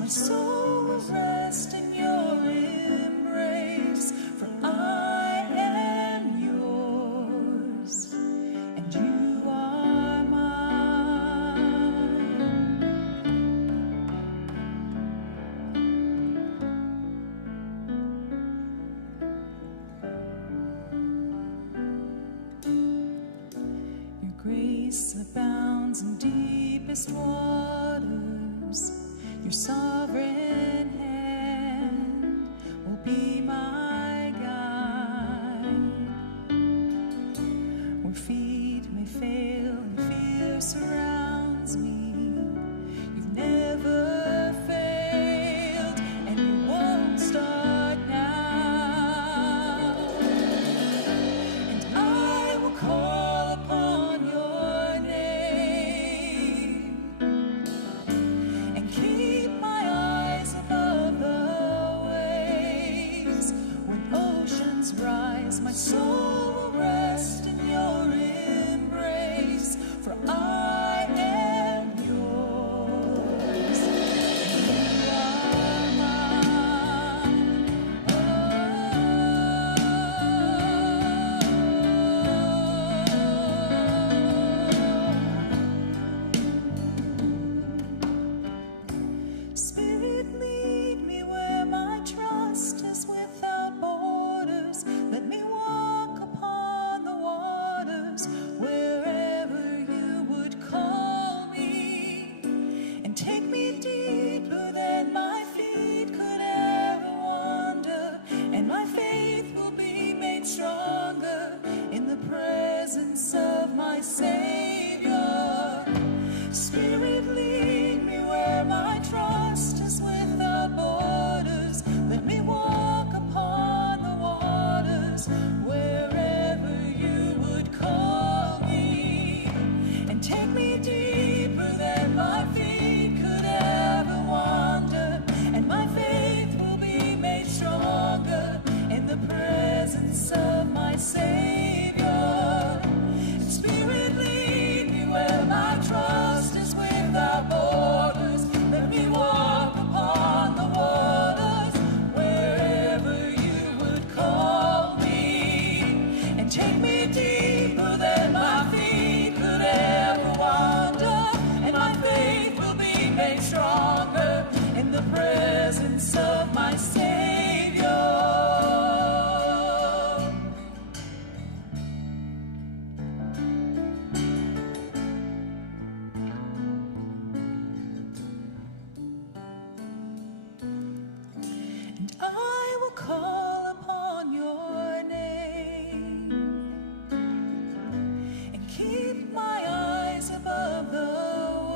my soul will rest in your embrace, for I am yours, and you are mine. Your grace abounds in deepest waters. Your sovereign hand will be my guide. Where feet may fail and fear surrounds me, you've never failed and you won't start now. And I will call upon your name and keep my eyes above the waves. When oceans rise, my soul will rest in your embrace, for I am yours, and you are mine. Spirit, lead me where my trust is without borders. Let me walk upon the waters wherever you would call me, and take me deeper than my feet could ever wander, and my faith will be made stronger in the presence of my Savior. Spirit, lead me where my trust is without borders. Let me walk upon the waters wherever you would call me, and take me deeper than my feet could ever wander, and my faith will be made stronger in the presence of my Savior. Spirit, lead me where my trust is without borders. Let me walk upon the waters wherever you would call me, and take me deeper than my feet could ever wander, and my faith will be made stronger in the presence of my Savior. And I will call upon your name and keep my eyes above the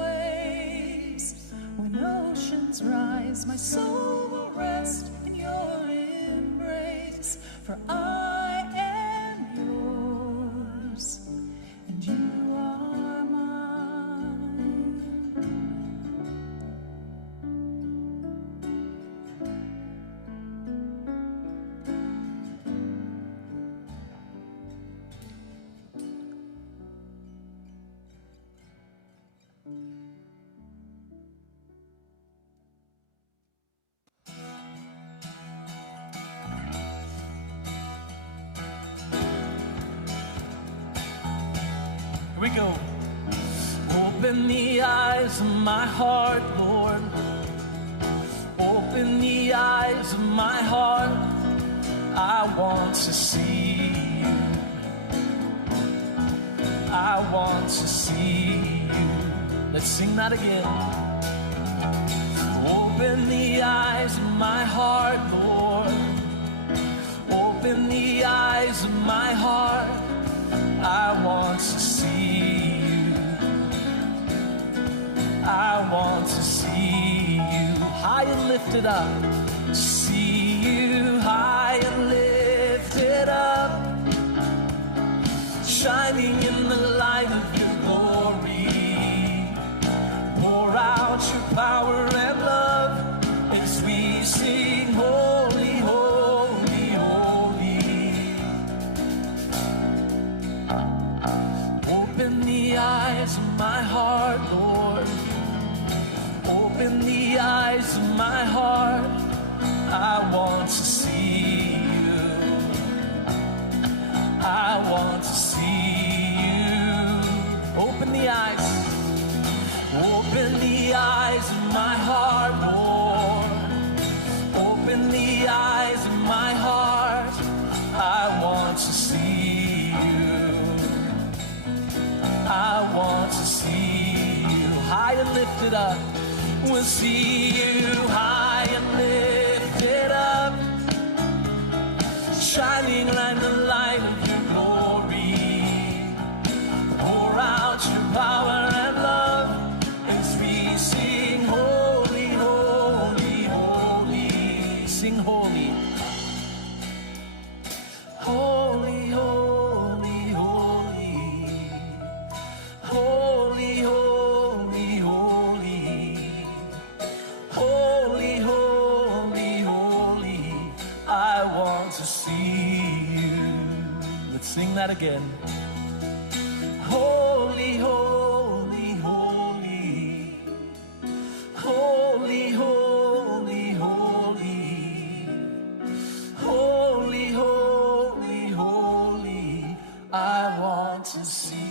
waves. When oceans rise, my soul will rest in your embrace, for I am yours, and you are mine. Here we go. Open the eyes of my heart, Lord. Open the eyes of my heart. I want to see you. I want to see you. Let's sing that again. Open the eyes of my heart, Lord. Open the eyes of my heart. I want to see you. I want to see you high and lifted up. See you high and lifted up, shining in the light of your glory. Pour out your power and love as we sing holy, holy, holy. Open the eyes of my heart, Lord. Open Open the eyes of my heart, I want to see you. I want to see you. Open the eyes. Open the eyes of my heart, Lord. Open the eyes of my heart, I want to see you. I want to see you. High and lifted up, we'll see you. High and lifted up, shining like the light of your glory. Pour out your power and love as we sing holy, holy, holy. Sing holy. Holy, holy, holy. Holy, holy, holy. Holy, holy, holy. I want to see you. Let's sing that again. Holy, holy, holy. Holy, holy, holy. Holy, holy, holy. I want to see you.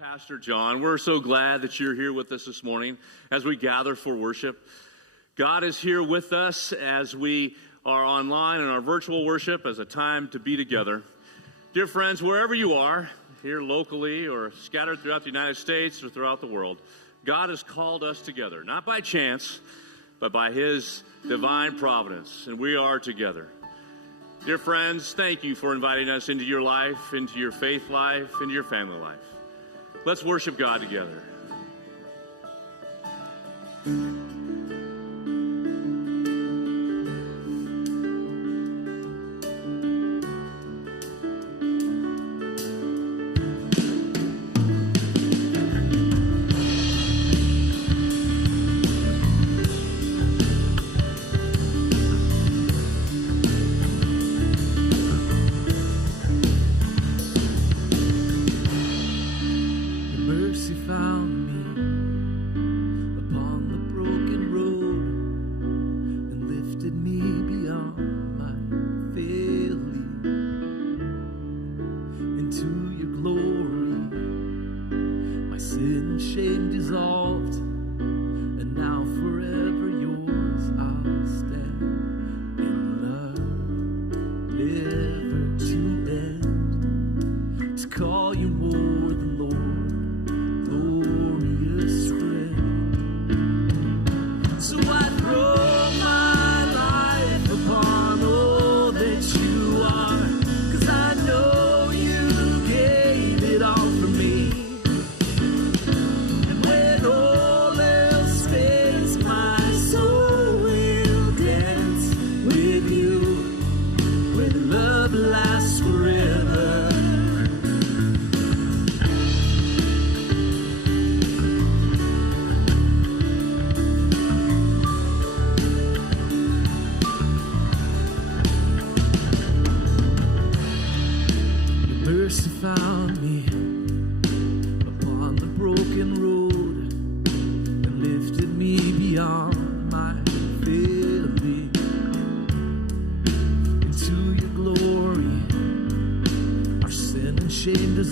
Pastor John. We're so glad that you're here with us this morning as we gather for worship. God is here with us as we are online in our virtual worship as a time to be together. Dear friends, wherever you are, here locally or scattered throughout the United States or throughout the world, God has called us together, not by chance, but by His divine providence, and we are together. Dear friends, thank you for inviting us into your life, into your faith life, into your family life. Let's worship God together.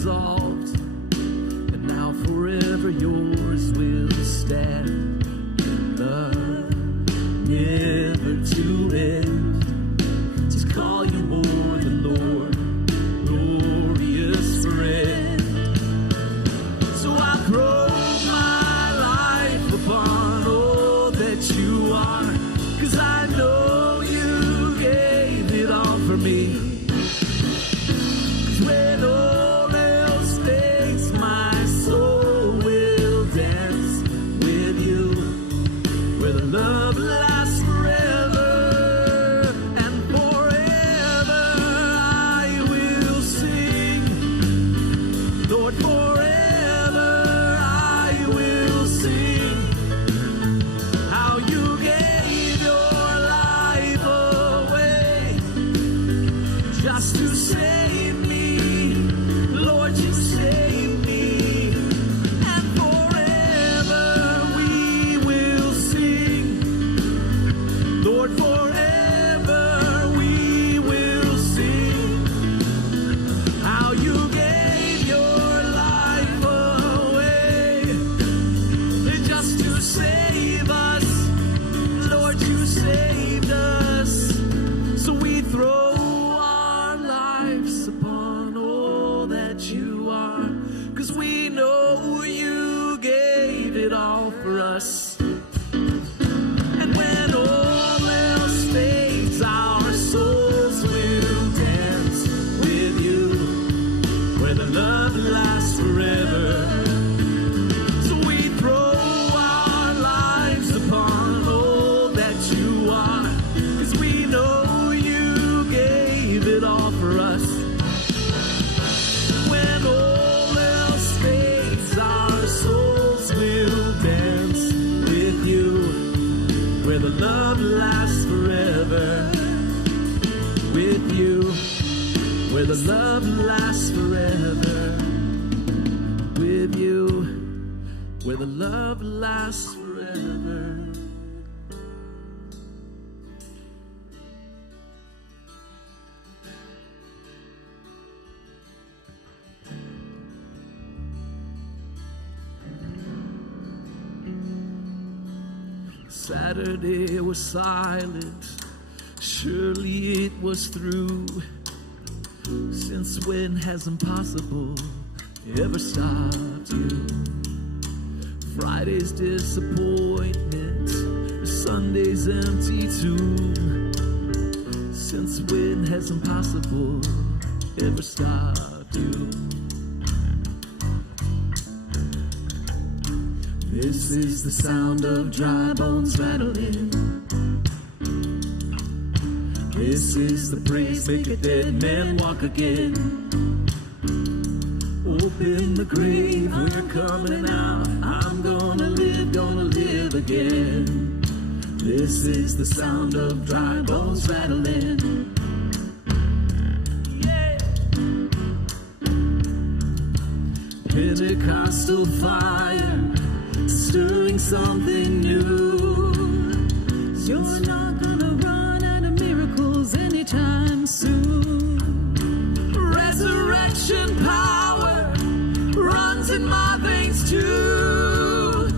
resolved, and now forever yours will stand. Love never to end, just call you more than Lord, glorious friend. So I throw my life upon all that you are, 'cause I know you gave it all for me. 'Cause when all else fades, my soul will dance with you, where the love lasts forever, and forever I will sing. Lord, forever I will sing how you gave your life away just to save me. Lord, you saved me, and forever we will sing. Lord, forever we will sing how you gave your life away just to save us. Lord, you saved us. So we throw our lives upon all that you are, 'cause we know you gave it all for us. And when all else fades, our souls will dance with you, where the love lasts forever. So we throw our lives upon all that you are, 'cause we know you gave it all for us. When all else fades, our souls will dance with you, where the love lasts forever. With you, where the love lasts forever. With you, where the love lasts forever. Saturday was silent, surely it was through. Since when has impossible ever stopped you? Friday's disappointment, Sunday's empty too. Since when has impossible ever stopped you? This is the sound of dry bones rattling. This is the praise, make a dead man walk again. Open the grave, we're coming out. I'm gonna live again. This is the sound of dry bones rattling. Yeah. Pentecostal fire, stirring something new. You're not gonna run out of miracles anytime soon. Resurrection power runs in my veins too.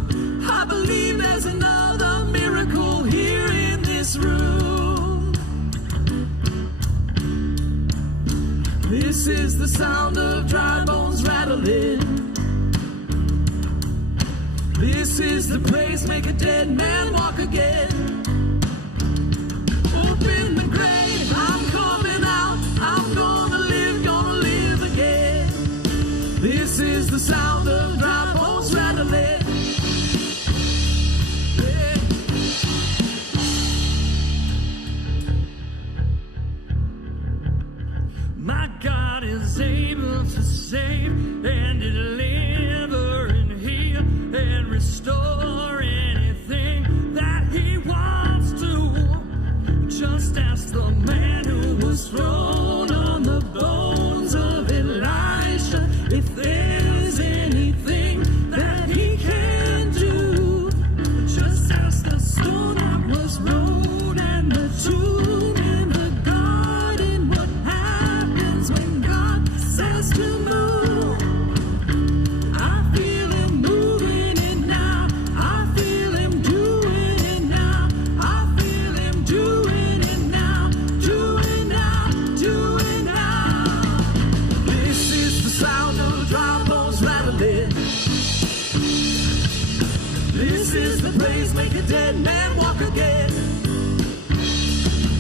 I believe there's another miracle here in this room. This is the sound of dry bones rattling. This is the praise, make a dead man walk again. Open the grave, I'm coming out. I'm gonna live again. This is the sound of dry bones rattling. Yeah. My God is able to save and deliver and heal and restore anything that he wants to. Just ask the man who was thrown on the bones of Elisha if there's anything that he can do. Just ask the stone that was rolled and the tomb in the garden what happens when God says to move. make a dead man walk again.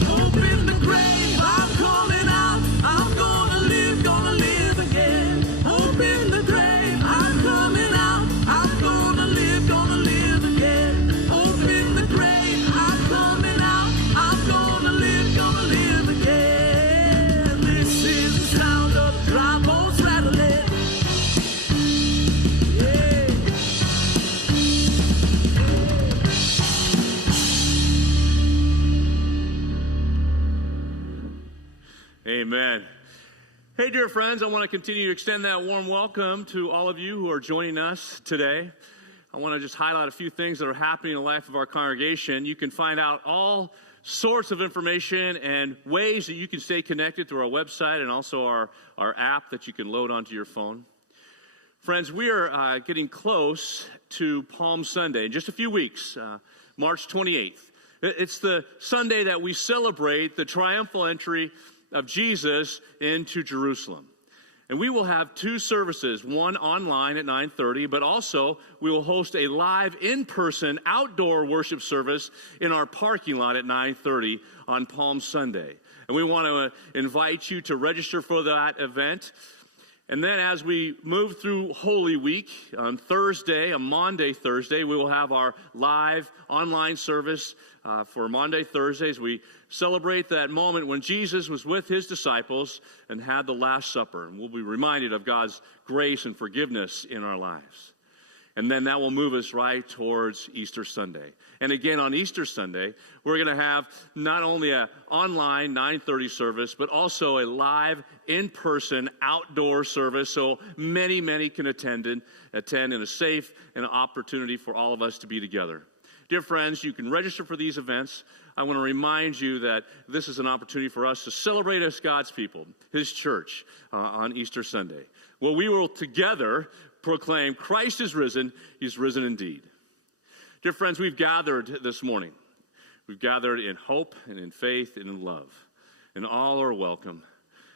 Hope in the grave, I'm calling out. I'm gonna live again. Hope in the grave, I'm coming out. I'm gonna live again. Hope in the grave, I'm coming out. I'm gonna live again. This is the sound of dry bones rattling. Amen. Hey, dear friends, I want to continue to extend that warm welcome to all of you who are joining us today. I want to just highlight a few things that are happening in the life of our congregation. You can find out all sorts of information and ways that you can stay connected through our website and also our app that you can load onto your phone. Friends, we are getting close to Palm Sunday in just a few weeks, March 28th. It's the Sunday that we celebrate the triumphal entry of Jesus into Jerusalem. And we will have two services, one online at 9:30, but also we will host a live in-person outdoor worship service in our parking lot at 9:30 on Palm Sunday. And we want to invite you to register for that event. And then as we move through Holy Week, on Thursday, on Maundy Thursday, we will have our live online service for Maundy Thursdays. We celebrate that moment when Jesus was with his disciples and had the Last Supper. And we'll be reminded of God's grace and forgiveness in our lives. And then that will move us right towards Easter Sunday. And again, on Easter Sunday, we're going to have not only an online 9:30 service, but also a live, in-person, outdoor service, so many can attend in a safe and an opportunity for all of us to be together. Dear friends, you can register for these events. I want to remind you that this is an opportunity for us to celebrate as God's people, his church, on Easter Sunday. Well, we will together proclaim Christ is risen, he's risen indeed. Dear friends, we've gathered this morning. We've gathered in hope and in faith and in love. And all are welcome.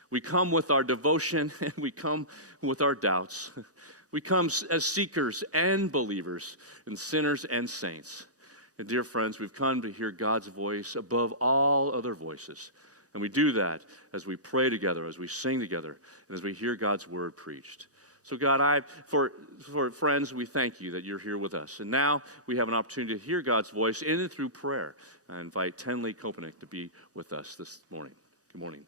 We come with our devotion and we come with our doubts. We come as seekers and believers and sinners and saints. And dear friends, we've come to hear God's voice above all other voices. And we do that as we pray together, as we sing together, and as we hear God's word preached. So God, for friends, we thank you that you're here with us. And now we have an opportunity to hear God's voice in and through prayer. I invite Tenley Kopanek to be with us this morning. Good morning.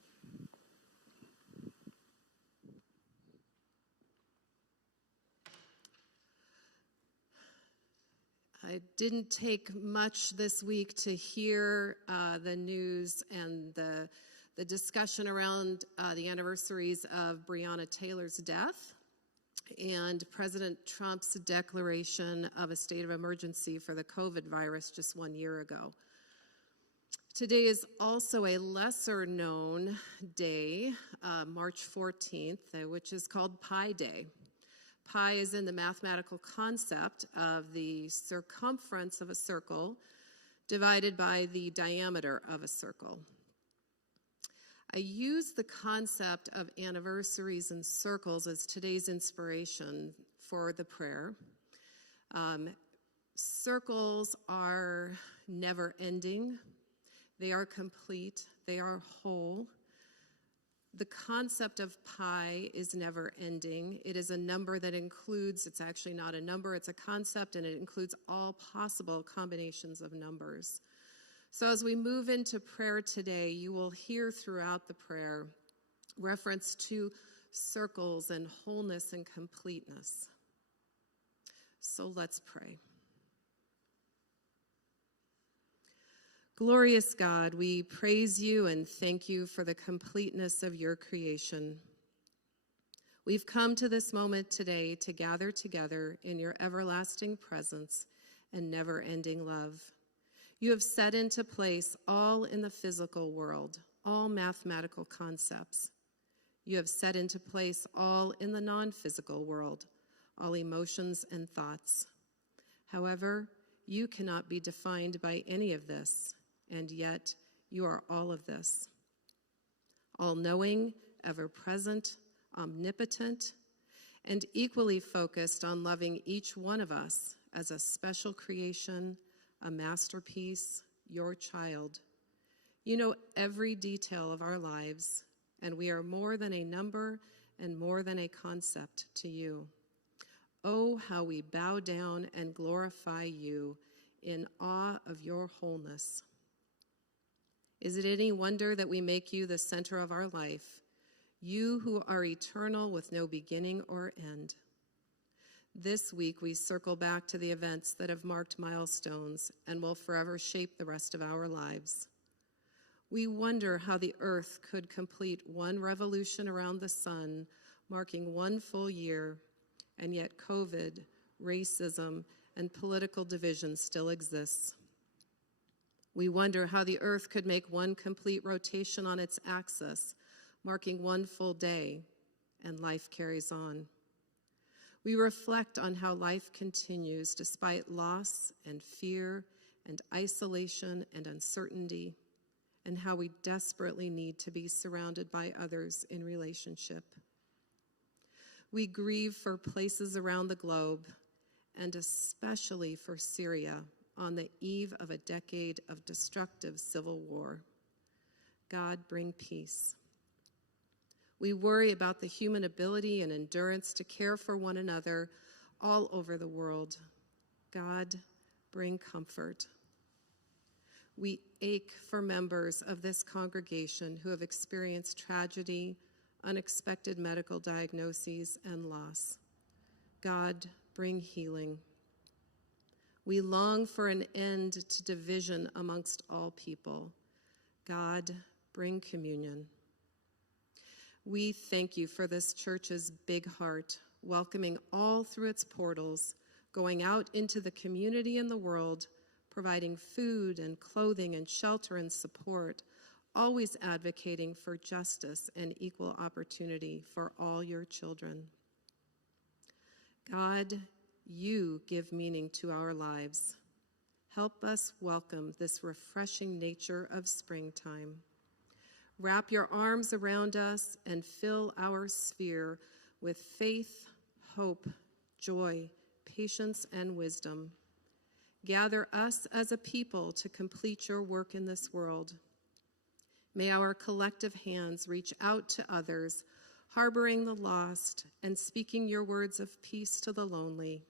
It didn't take much this week to hear the news and the discussion around the anniversaries of Breonna Taylor's death and President Trump's declaration of a state of emergency for the COVID virus just 1 year ago. Today is also a lesser-known day, March 14th, which is called Pi Day. Pi is in the mathematical concept of the circumference of a circle divided by the diameter of a circle. I use the concept of anniversaries and circles as today's inspiration for the prayer. Circles are never ending. They are complete. They are whole. The concept of pi is never ending. It is a number that includes, it's actually not a number, it's a concept, and it includes all possible combinations of numbers. So as we move into prayer today, you will hear throughout the prayer reference to circles and wholeness and completeness. So let's pray. Glorious God, we praise you and thank you for the completeness of your creation. We've come to this moment today to gather together in your everlasting presence and never-ending love. You have set into place all in the physical world, all mathematical concepts. You have set into place all in the non-physical world, all emotions and thoughts. However, you cannot be defined by any of this, and yet you are all of this. All-knowing, ever-present, omnipotent, and equally focused on loving each one of us as a special creation, a masterpiece, your child. You know every detail of our lives, and we are more than a number and more than a concept to you. Oh, how we bow down and glorify you in awe of your wholeness. Is it any wonder that we make you the center of our life, you who are eternal with no beginning or end? This week, we circle back to the events that have marked milestones and will forever shape the rest of our lives. We wonder how the earth could complete one revolution around the sun, marking one full year, and yet COVID, racism, and political division still exists. We wonder how the earth could make one complete rotation on its axis, marking one full day, and life carries on. We reflect on how life continues despite loss and fear and isolation and uncertainty, and how we desperately need to be surrounded by others in relationship. We grieve for places around the globe, and especially for Syria, on the eve of a decade of destructive civil war. God, bring peace. We worry about the human ability and endurance to care for one another all over the world. God, bring comfort. We ache for members of this congregation who have experienced tragedy, unexpected medical diagnoses, and loss. God, bring healing. We long for an end to division amongst all people. God, bring communion. We thank you for this church's big heart, welcoming all through its portals, going out into the community and the world, providing food and clothing and shelter and support, always advocating for justice and equal opportunity for all your children. God, you give meaning to our lives. Help us welcome this refreshing nature of springtime. Wrap your arms around us and fill our sphere with faith, hope, joy, patience, and wisdom. Gather us as a people to complete your work in this world. May our collective hands reach out to others, harboring the lost and speaking your words of peace to the lonely.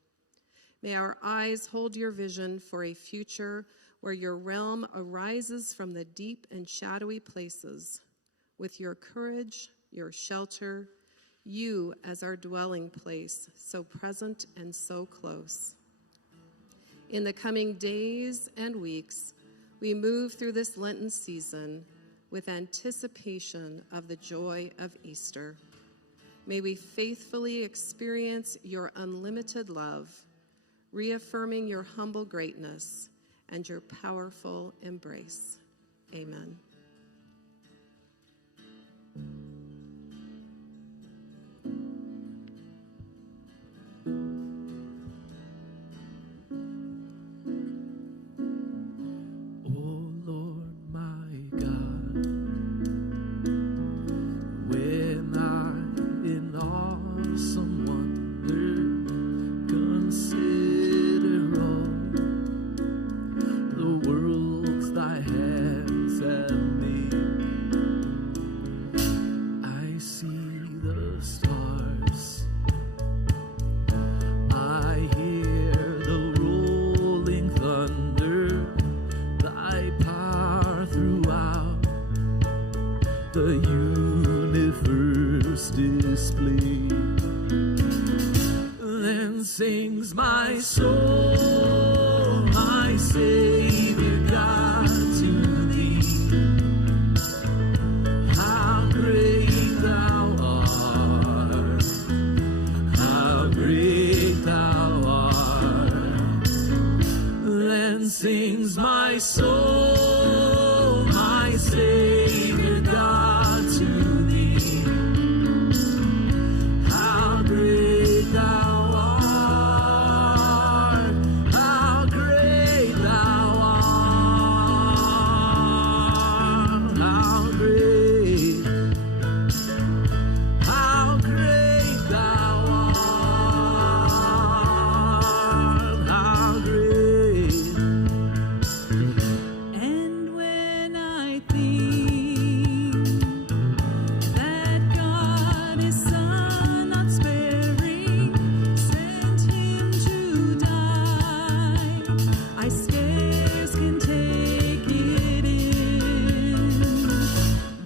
May our eyes hold your vision for a future where your realm arises from the deep and shadowy places, with your courage, your shelter, you as our dwelling place, so present and so close. In the coming days and weeks, we move through this Lenten season with anticipation of the joy of Easter. May we faithfully experience your unlimited love, reaffirming your humble greatness and your powerful embrace. Amen. How great thou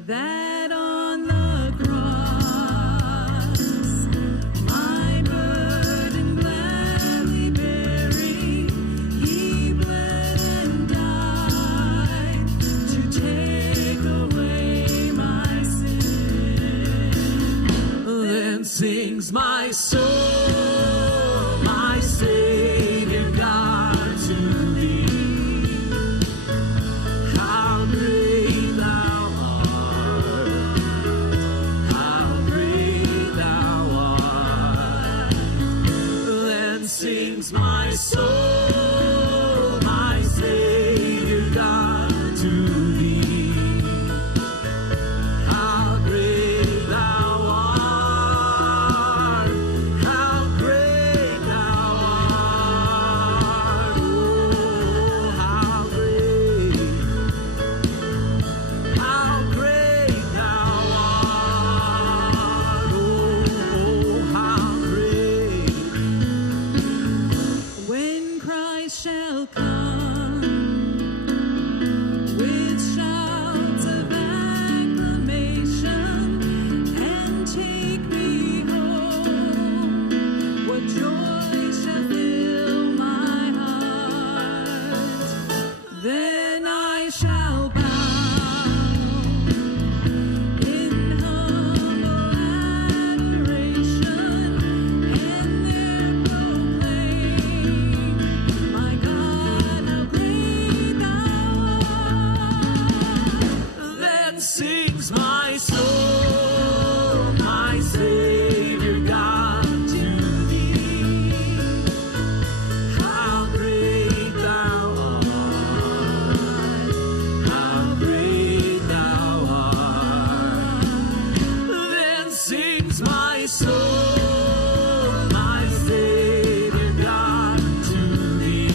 that on the cross, my burden gladly bearing, he bled and died to take away my sin. Then sings my soul, my Savior God, to thee. How great thou art, how great thou art. Then sings my soul, my Savior God, to thee. How great thou art, how great thou art. Oh, how great thou art. Oh, how great. When Christ shall come with shouts of acclamation and take me home, what joy shall fill my heart. Then I shall bow in humble adoration and there proclaim, my God, how great thou art. Then sings my soul, my Savior God, to thee. How great thou art, how great thou art. Then sings my soul, my Savior God, to thee.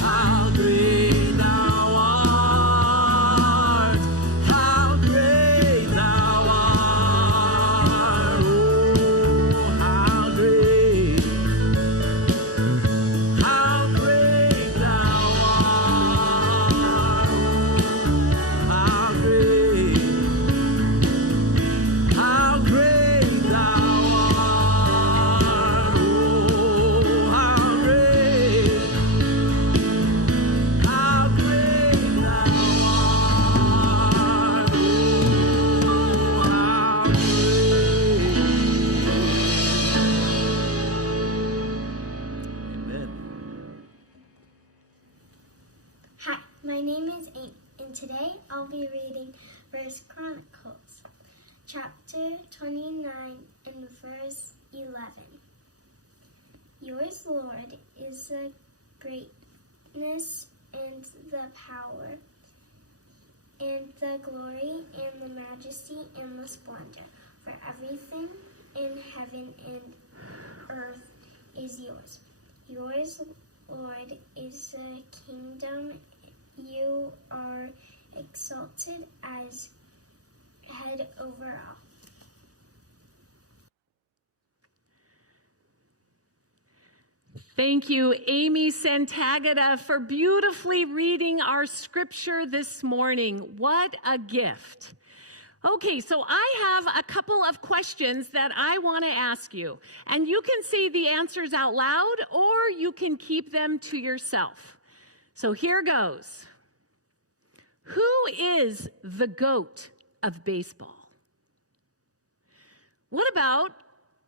How great thou art, how great thou art. Oh, how great thou art. How great thou art. Oh, how great thou art. Oh, how Amen. Hi, my name is Amy, and today I'll be reading 1 Chronicles, chapter 29, and verse 11. Yours, Lord, is the greatness and the power, and the glory, and the majesty, and the splendor, for everything in heaven and earth is yours. Yours, Lord, is the kingdom. You are exalted as head over all. Thank you, Amy Santagata, for beautifully reading our scripture this morning. What a gift. Okay, so I have a couple of questions that I want to ask you, and you can say the answers out loud or you can keep them to yourself. So here goes. Who is the GOAT of baseball? What about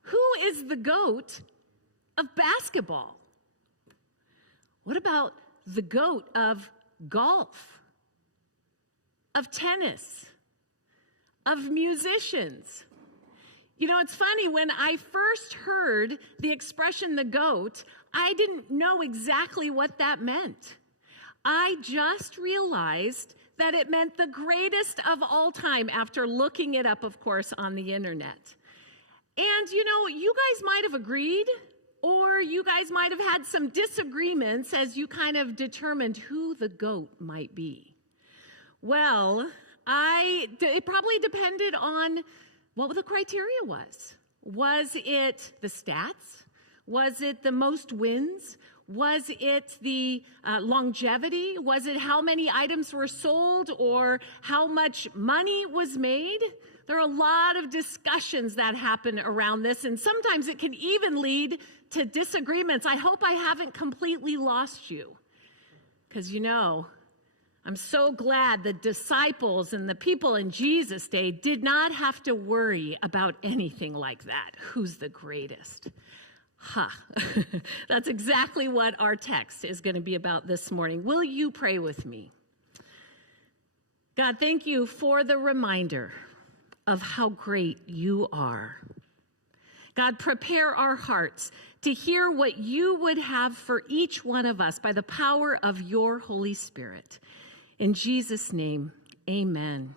who is the GOAT of basketball? What about the GOAT of golf, of tennis, of musicians? You know, it's funny, when I first heard the expression the GOAT, I didn't know exactly what that meant. I just realized that it meant the greatest of all time after looking it up, of course, on the internet. And, you know, you guys might have agreed, or you guys might have had some disagreements as you kind of determined who the GOAT might be. Well, it probably depended on what the criteria was. Was it the stats? Was it the most wins? Was it the longevity? Was it how many items were sold or how much money was made? There are a lot of discussions that happen around this, and sometimes it can even lead to disagreements. I hope I haven't completely lost you, because I'm so glad the disciples and the people in Jesus' day did not have to worry about anything like that. Who's the greatest? That's exactly what our text is going to be about this morning. Will you pray with me? God, thank you for the reminder of how great you are. God, prepare our hearts to hear what you would have for each one of us by the power of your Holy Spirit. In Jesus' name, amen.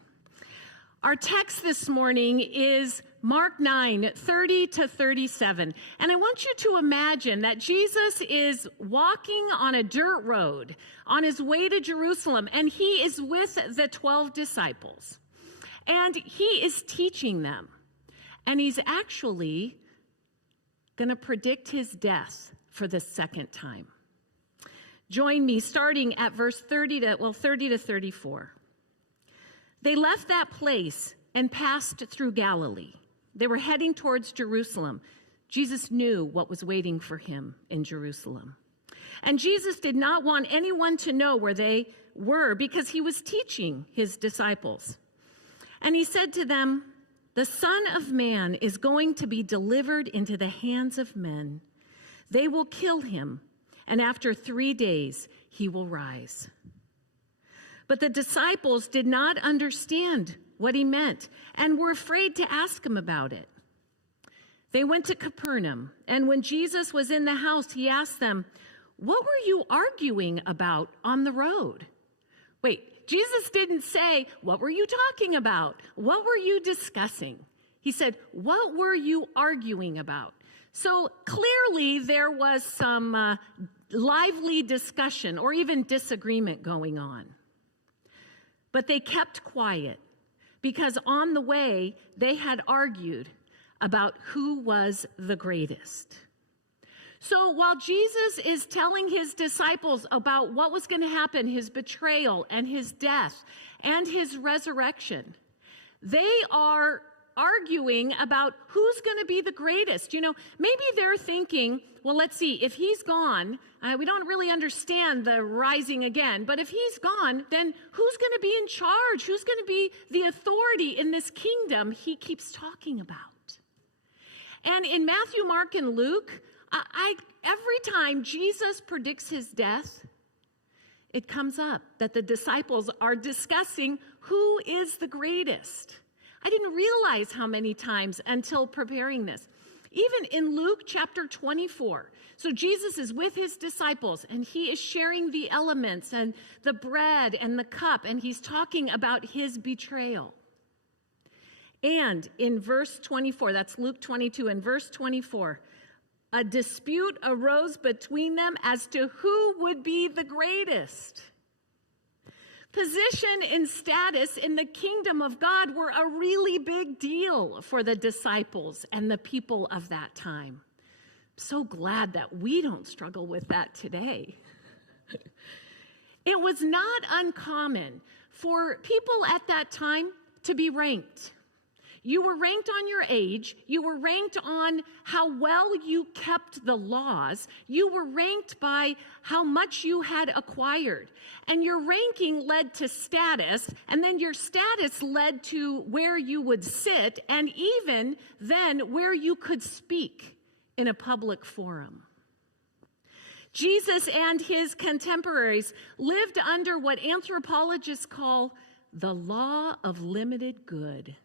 Our text this morning is Mark 9:30-37. And I want you to imagine that Jesus is walking on a dirt road on his way to Jerusalem, and he is with the 12 disciples. And he is teaching them. And he's actually going to predict his death for the second time. Join me starting at verse 30 to 34. They left that place and passed through Galilee. They were heading towards Jerusalem. Jesus knew what was waiting for him in Jerusalem. And Jesus did not want anyone to know where they were because he was teaching his disciples. And he said to them, "The Son of Man is going to be delivered into the hands of men. They will kill him, and after 3 days he will rise." But the disciples did not understand what he meant and were afraid to ask him about it. They went to Capernaum, and when Jesus was in the house, he asked them, "What were you arguing about on the road?" Wait, Jesus didn't say, "What were you talking about? What were you discussing?" He said, "What were you arguing about?" So clearly there was some lively discussion or even disagreement going on. But they kept quiet because on the way they had argued about who was the greatest. So while Jesus is telling his disciples about what was going to happen, his betrayal and his death and his resurrection, they are arguing about who's going to be the greatest. Maybe they're thinking, well, let's see, if he's gone, we don't really understand the rising again, but if he's gone, then who's going to be in charge? Who's going to be the authority in this kingdom he keeps talking about? And in Matthew, Mark, and Luke, every time Jesus predicts his death, it comes up that the disciples are discussing who is the greatest. I didn't realize how many times until preparing this. Even in Luke chapter 24. So Jesus is with his disciples and he is sharing the elements and the bread and the cup, and he's talking about his betrayal. And in verse 24, that's Luke 22, and verse 24, a dispute arose between them as to who would be the greatest. Position and status in the kingdom of God were a really big deal for the disciples and the people of that time. I'm so glad that we don't struggle with that today. It was not uncommon for people at that time to be ranked. You were ranked on your age. You were ranked on how well you kept the laws. You were ranked by how much you had acquired. And your ranking led to status, and then your status led to where you would sit, and even then where you could speak in a public forum. Jesus and his contemporaries lived under what anthropologists call the law of limited good.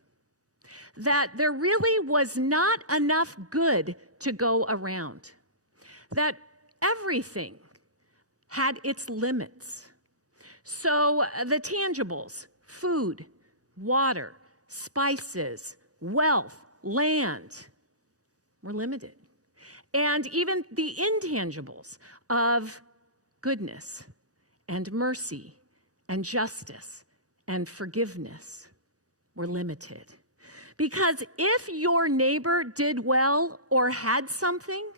That there really was not enough good to go around. That everything had its limits. So the tangibles, food, water, spices, wealth, land, were limited. And even the intangibles of goodness and mercy and justice and forgiveness were limited. Because if your neighbor did well or had something,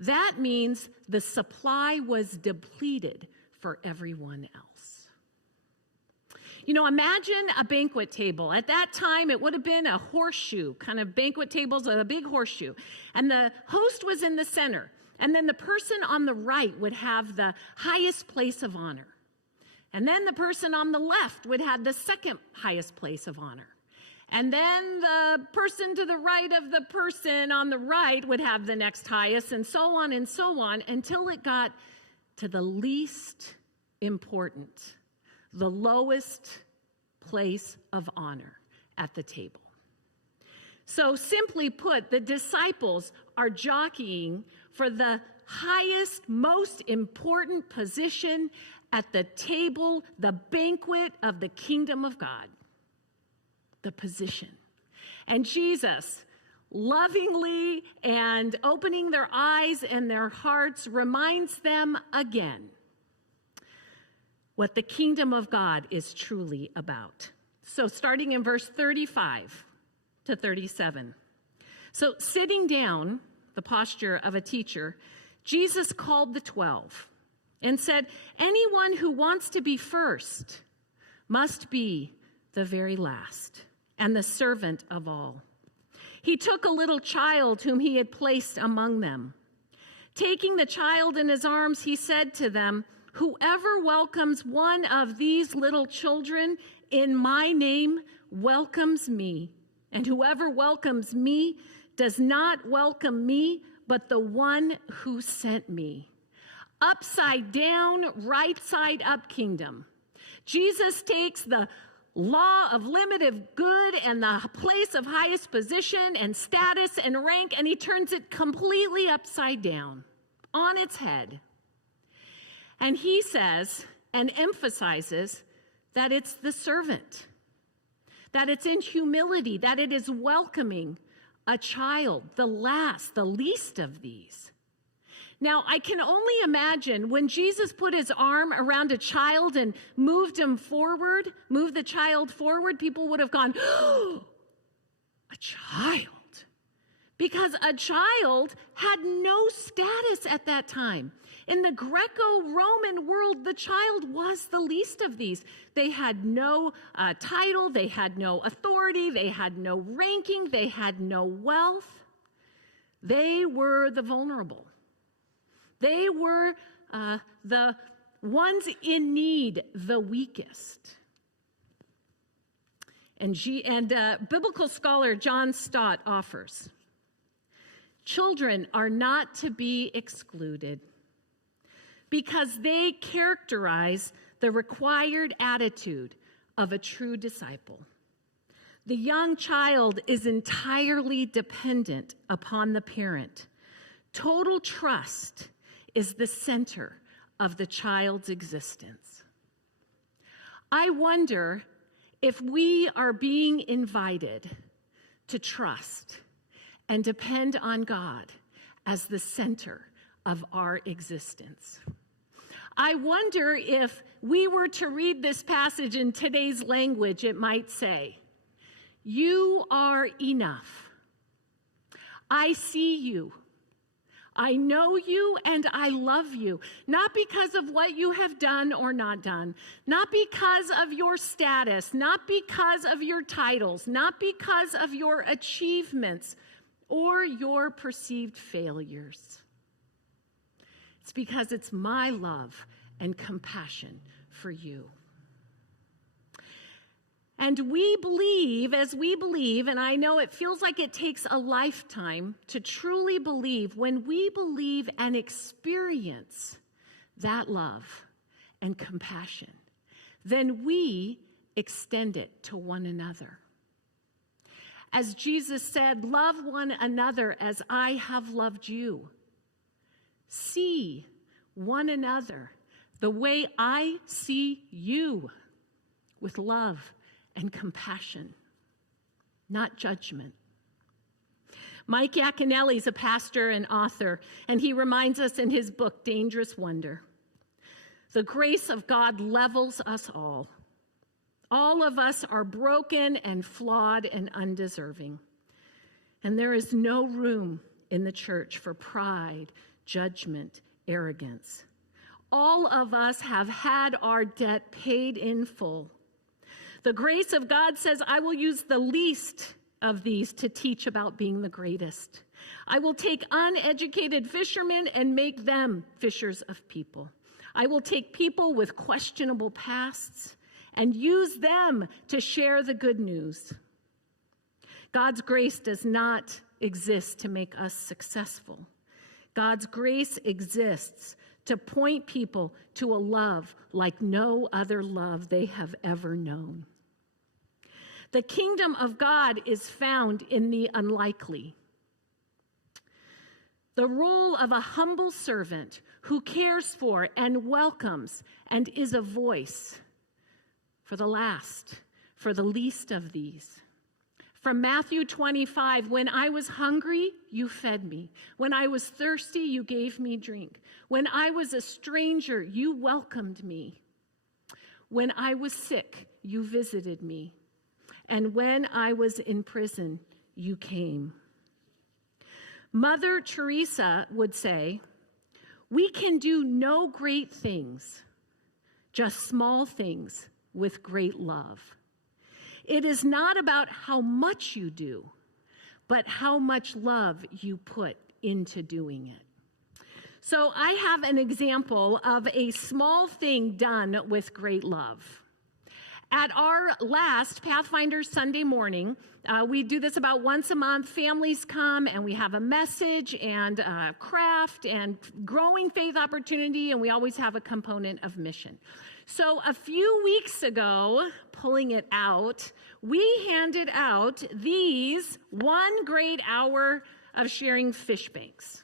that means the supply was depleted for everyone else. You know, imagine a banquet table. At that time, it would have been a horseshoe, kind of banquet tables, a big horseshoe. And the host was in the center. And then the person on the right would have the highest place of honor. And then the person on the left would have the second highest place of honor. And then the person to the right of the person on the right would have the next highest, and so on until it got to the least important, the lowest place of honor at the table. So simply put, the disciples are jockeying for the highest, most important position at the table, the banquet of the kingdom of God. The position. And Jesus, lovingly and opening their eyes and their hearts, reminds them again what the kingdom of God is truly about. So starting in verse 35 to 37. So sitting down, the posture of a teacher, Jesus called the 12 and said, anyone who wants to be first must be the very last and the servant of all. He took a little child whom he had placed among them. Taking the child in his arms, he said to them, whoever welcomes one of these little children in my name welcomes me. And whoever welcomes me does not welcome me, but the one who sent me. Upside down, right side up kingdom. Jesus takes the law of limited good and the place of highest position and status and rank, and he turns it completely upside down, on its head. And he says and emphasizes that it's the servant, that it's in humility, that it is welcoming a child, the last, the least of these. Now, I can only imagine when Jesus put his arm around a child and moved the child forward, people would have gone, oh, a child. Because a child had no status at that time. In the Greco-Roman world, the child was the least of these. They had no title, they had no authority, they had no ranking, they had no wealth. They were the vulnerable. They were the ones in need, the weakest. And biblical scholar John Stott offers, children are not to be excluded because they characterize the required attitude of a true disciple. The young child is entirely dependent upon the parent. Total trust is the center of the child's existence. I wonder if we are being invited to trust and depend on God as the center of our existence. I wonder if we were to read this passage in today's language, it might say, you are enough. I see you. I know you and I love you, not because of what you have done or not done, not because of your status, not because of your titles, not because of your achievements or your perceived failures. It's because it's my love and compassion for you. And we believe, as we believe, and I know it feels like it takes a lifetime to truly believe, when we believe and experience that love and compassion, then we extend it to one another. As Jesus said, love one another as I have loved you. See one another the way I see you, with love and compassion, not judgment. Mike Yaconelli is a pastor and author, and he reminds us in his book, Dangerous Wonder, the grace of God levels us all. All of us are broken and flawed and undeserving. And there is no room in the church for pride, judgment, arrogance. All of us have had our debt paid in full. The grace of God says, I will use the least of these to teach about being the greatest. I will take uneducated fishermen and make them fishers of people. I will take people with questionable pasts and use them to share the good news. God's grace does not exist to make us successful. God's grace exists to point people to a love like no other love they have ever known. The kingdom of God is found in the unlikely. The role of a humble servant who cares for and welcomes and is a voice for the last, for the least of these. From Matthew 25, when I was hungry, you fed me. When I was thirsty, you gave me drink. When I was a stranger, you welcomed me. When I was sick, you visited me. And when I was in prison, you came. Mother Teresa would say, we can do no great things, just small things with great love. It is not about how much you do, but how much love you put into doing it. So I have an example of a small thing done with great love. At our last Pathfinder Sunday morning, we do this about once a month. Families come and we have a message and craft and growing faith opportunity, and we always have a component of mission. So a few weeks ago, pulling it out, we handed out these 1 great hour of sharing fish banks.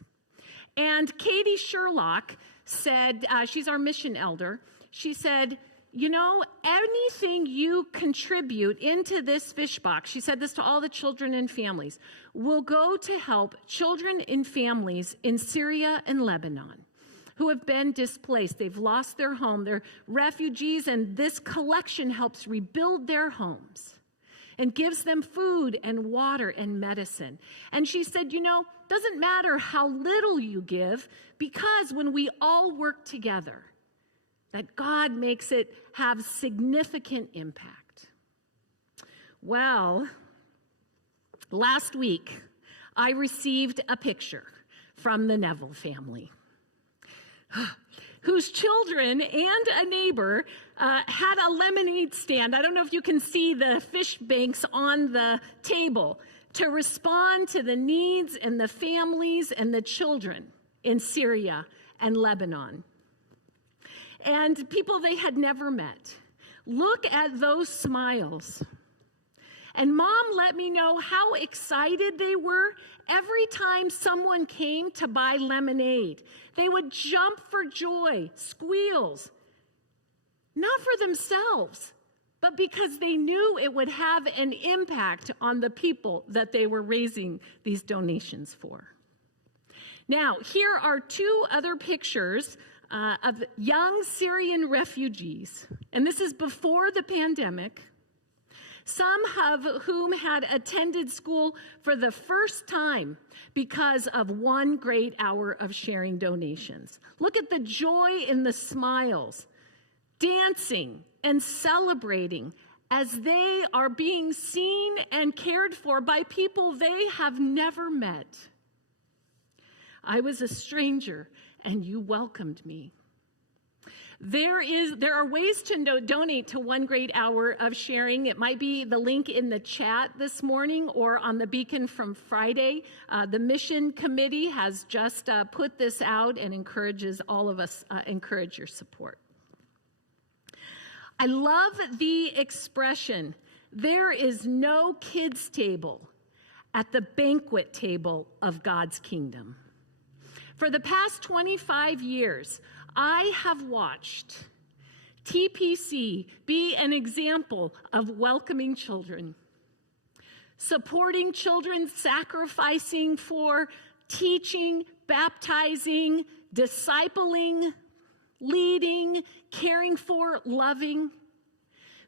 And Katie Sherlock said, she's our mission elder, she said, you know, anything you contribute into this fish box, she said this to all the children and families, will go to help children and families in Syria and Lebanon who have been displaced. They've lost their home. They're refugees, and this collection helps rebuild their homes and gives them food and water and medicine. And she said, you know, doesn't matter how little you give, because when we all work together, that God makes it have significant impact. Well, last week, I received a picture from the Neville family, whose children and a neighbor had a lemonade stand. I don't know if you can see the fish banks on the table to respond to the needs and the families and the children in Syria and Lebanon. And people they had never met. Look at those smiles. And Mom let me know how excited they were every time someone came to buy lemonade. They would jump for joy, squeals, not for themselves, but because they knew it would have an impact on the people that they were raising these donations for. Now, here are 2 other pictures of young Syrian refugees, and this is before the pandemic, some of whom had attended school for the first time because of 1 great hour of sharing donations. Look at the joy in the smiles, dancing and celebrating as they are being seen and cared for by people they have never met. I was a stranger, and you welcomed me. There are ways to donate to 1 great hour of sharing. It might be the link in the chat this morning or on the beacon from Friday. The mission committee has just put this out and encourages all of us, encourage your support. I love the expression, there is no kids' table at the banquet table of God's kingdom. For the past 25 years, I have watched TPC be an example of welcoming children, supporting children, sacrificing for teaching, baptizing, discipling, leading, caring for, loving,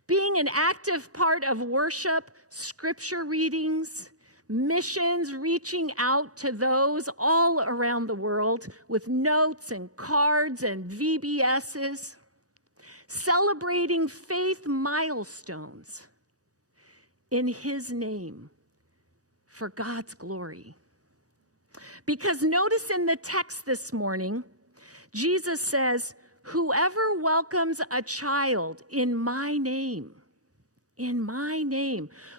being an active part of worship, scripture readings, missions reaching out to those all around the world with notes and cards and VBSs, celebrating faith milestones in his name for God's glory. Because notice in the text this morning, Jesus says, whoever welcomes a child in my name,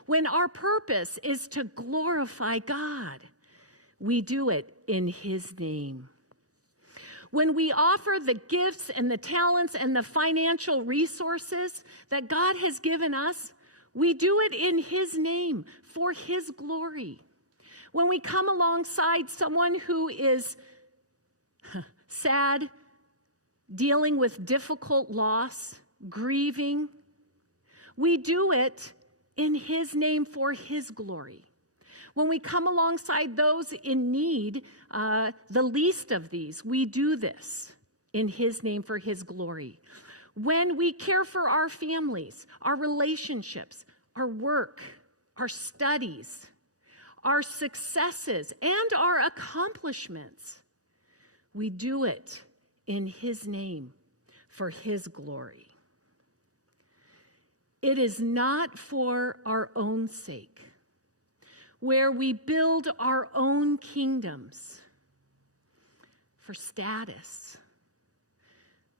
when our purpose is to glorify God, we do it in his name. When we offer the gifts and the talents and the financial resources that God has given us, we do it in his name for his glory. When we come alongside someone who is sad, dealing with difficult loss, grieving, we do it in his name for his glory. When we come alongside those in need, the least of these, we do this in his name for his glory. When we care for our families, our relationships, our work, our studies, our successes, and our accomplishments, we do it in his name for his glory. It is not for our own sake, where we build our own kingdoms for status,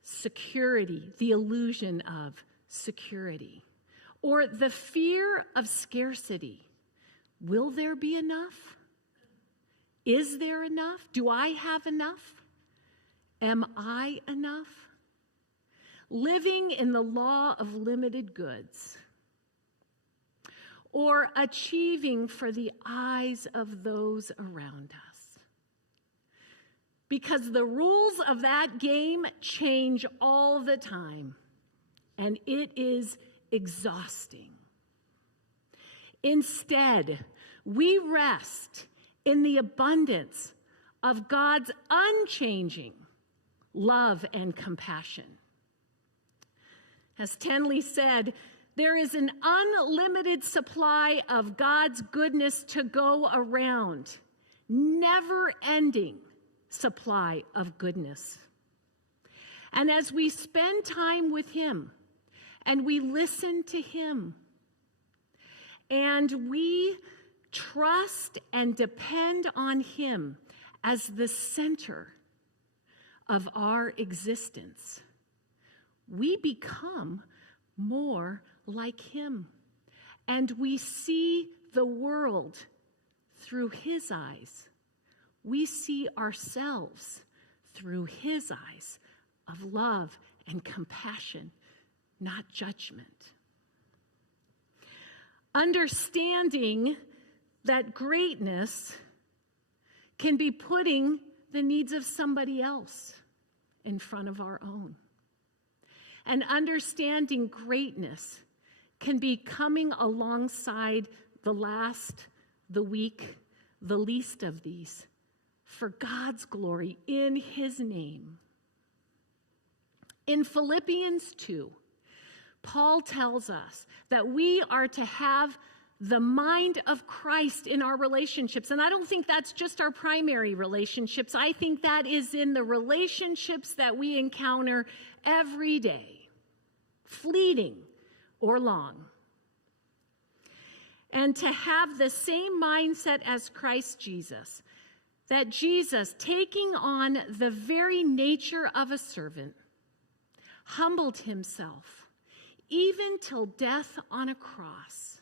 security, the illusion of security, or the fear of scarcity. Will there be enough? Is there enough? Do I have enough? Am I enough? Living in the law of limited goods, or achieving for the eyes of those around us. Because the rules of that game change all the time, and it is exhausting. Instead, we rest in the abundance of God's unchanging love and compassion. As Tenley said, there is an unlimited supply of God's goodness to go around, never-ending supply of goodness. And as we spend time with him, and we listen to him, and we trust and depend on him as the center of our existence, we become more like him, and we see the world through his eyes. We see ourselves through his eyes of love and compassion, not judgment. Understanding that greatness can be putting the needs of somebody else in front of our own. And understanding greatness can be coming alongside the last, the weak, the least of these, for God's glory in his name. In Philippians 2, Paul tells us that we are to have the mind of Christ in our relationships. And I don't think that's just our primary relationships. I think that is in the relationships that we encounter every day, fleeting or long. And to have the same mindset as Christ Jesus, that Jesus, taking on the very nature of a servant, humbled himself, even till death on a cross.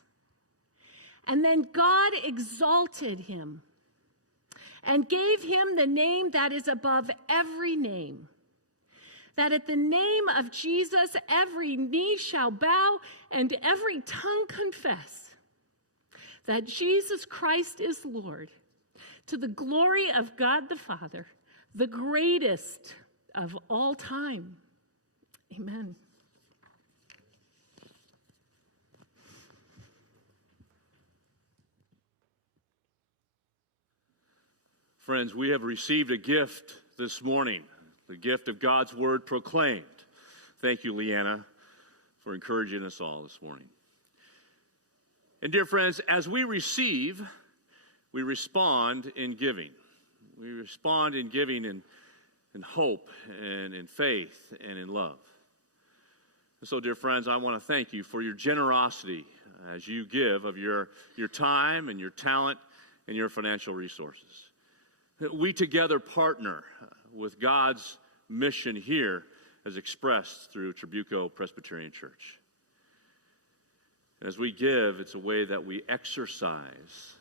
And then God exalted him and gave him the name that is above every name, that at the name of Jesus every knee shall bow and every tongue confess that Jesus Christ is Lord, to the glory of God the Father, the greatest of all time. Amen. Friends, we have received a gift this morning, the gift of God's word proclaimed. Thank you, Leanna, for encouraging us all this morning. And dear friends, as we receive we respond in giving. We respond in giving in hope and in faith and in love. And so, dear friends, I want to thank you for your generosity as you give of your time and your talent and your financial resources. We together partner with God's mission here as expressed through Trabuco Presbyterian Church. As we give, it's a way that we exercise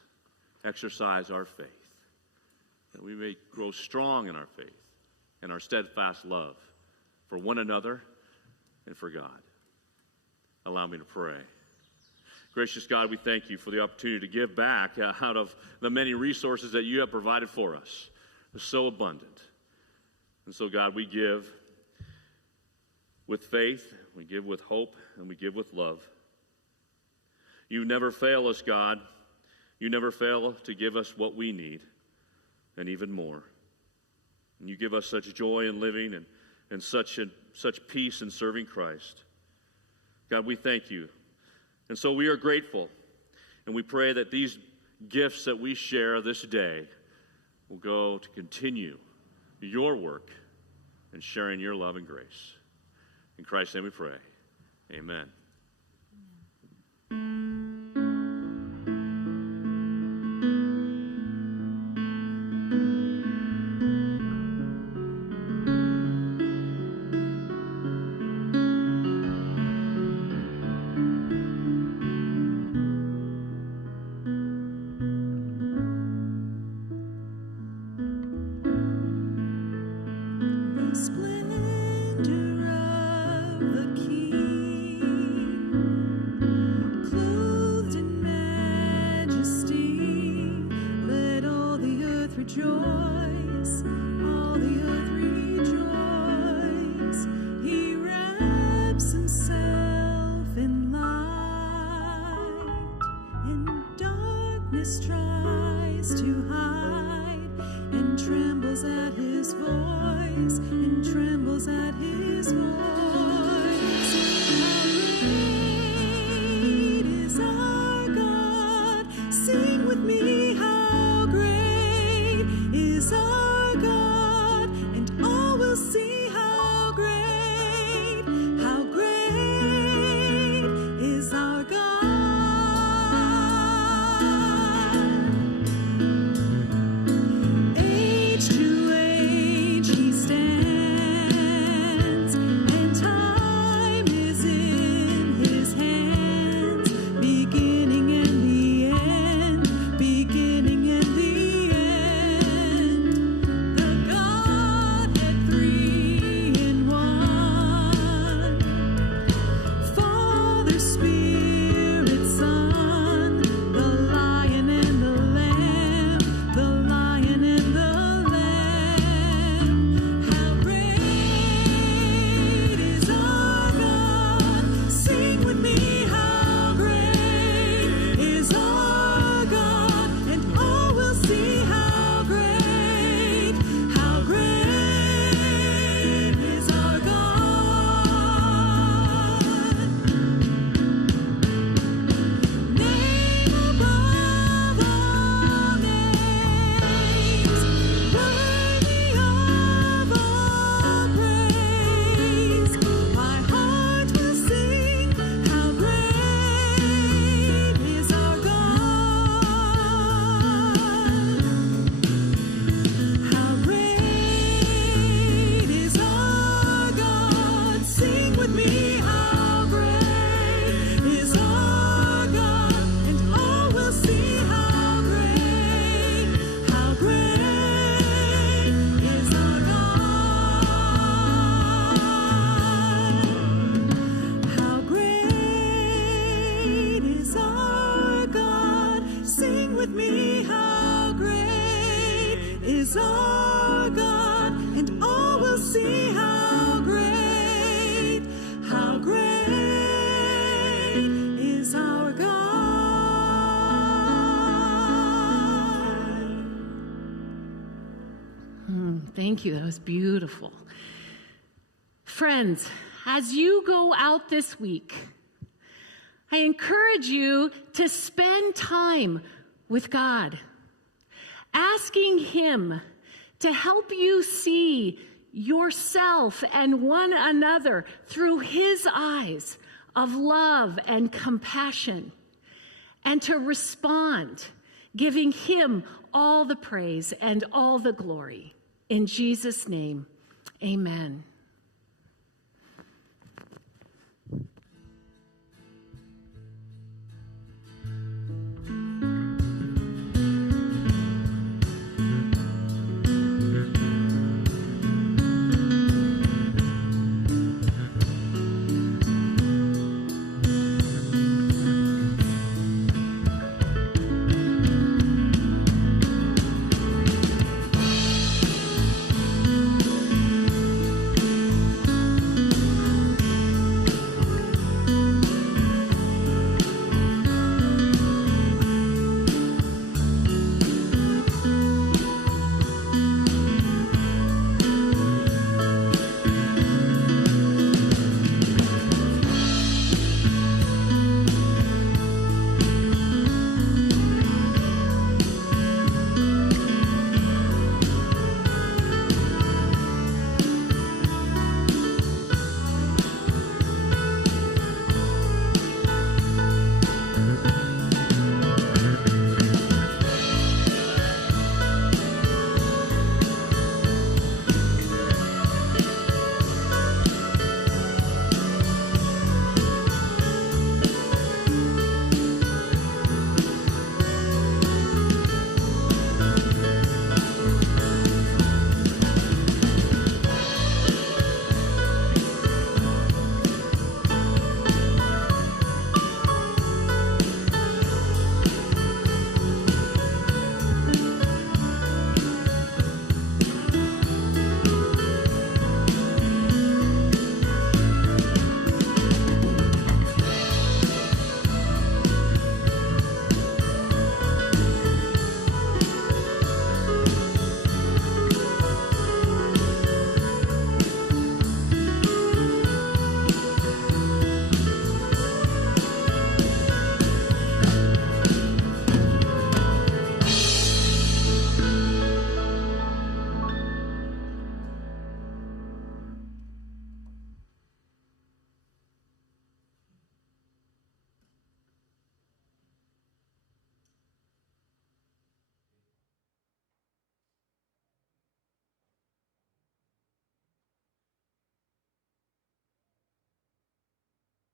our faith, that we may grow strong in our faith and our steadfast love for one another and for God. Allow me to pray. Gracious God, we thank you for the opportunity to give back out of the many resources that you have provided for us. They're so abundant. And so, God, we give with faith, we give with hope, and we give with love. You never fail us, God. You never fail to give us what we need, and even more. And you give us such joy in living and such peace in serving Christ. God, we thank you. And so we are grateful, and we pray that these gifts that we share this day will go to continue your work and sharing your love and grace. In Christ's name we pray. Amen. Thank you. That was beautiful. Friends, as you go out this week, I encourage you to spend time with God, asking Him to help you see yourself and one another through His eyes of love and compassion, and to respond, giving Him all the praise and all the glory. In Jesus' name, amen.